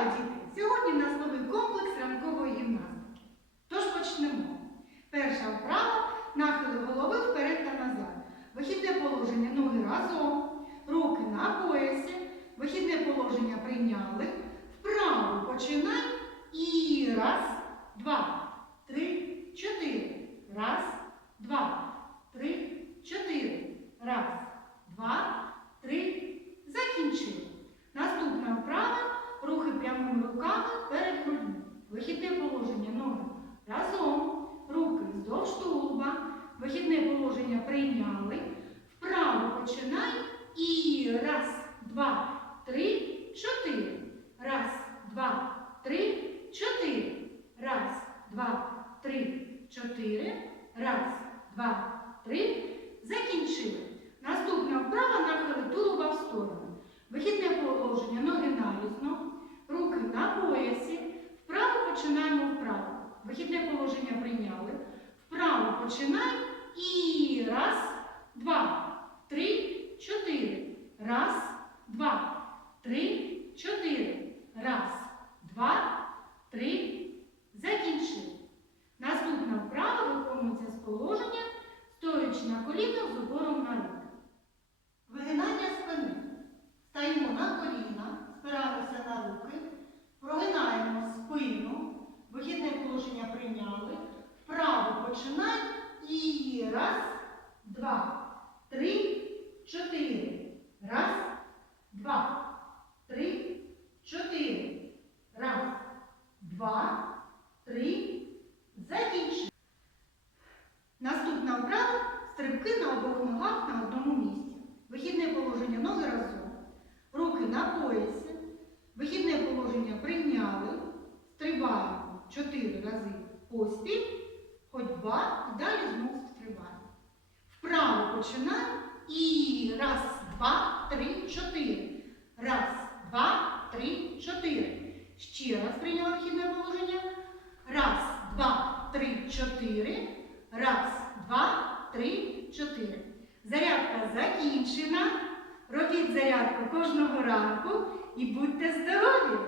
Вітаю, діти! Сьогодні у нас новий комплекс ранкової гімнастики. Тож почнемо. Перша вправа нахили голови вперед та назад. Вихідне положення ноги разом, руки на поясі. Вихідне положення прийняли. Вправо починай. І раз, два, три, чотири. Раз, два, три, чотири. Раз, два, три. Закінчили. Наступна вправа рухи прямими руками перед грудьми. Вихідне положення ноги разом. Руки вздовж тулуба. Вихідне положення прийняли. Вправо починай. І раз, два, три, чотири. Раз, два, три, чотири. Раз, два, три, чотири. Раз, два, три. Закінчили. Наступна вправа нахили тулуба в сторону. Вихідне положення, ноги нарізно, руки на поясі. Вправо починаємо вправо. Вихідне положення прийняли. Вправо починай. І раз, два, три, чотири. Раз, два, три, чотири. Раз, два, три. Закінчили. Наступна вправа виконується з положення, стоячи на колінах з упором на руки. Вигинання спини. Стаємо на коліна, спираємося на руки, прогинаємо спину, вихідне положення прийняли. Вправо починай. І раз, два, три, чотири. Раз, два, три, чотири. Раз, два, три. Закінчили. Наступна вправа стрибки на обох ногах на одному місці. Вихідне положення ноги разом. Руки на поясі. Вихідне положення прийняли. Стрибаємо 4 рази поспіль. Ходьба і далі знову стрибаємо. Вправо починаємо. І раз, два, три, чотири. Раз, два, три, чотири. Ще раз прийняла вихідне положення. Раз, два, три, чотири. Раз, два, три, чотири. Зарядка закінчена. Робіть зарядку кожного ранку і будьте здорові!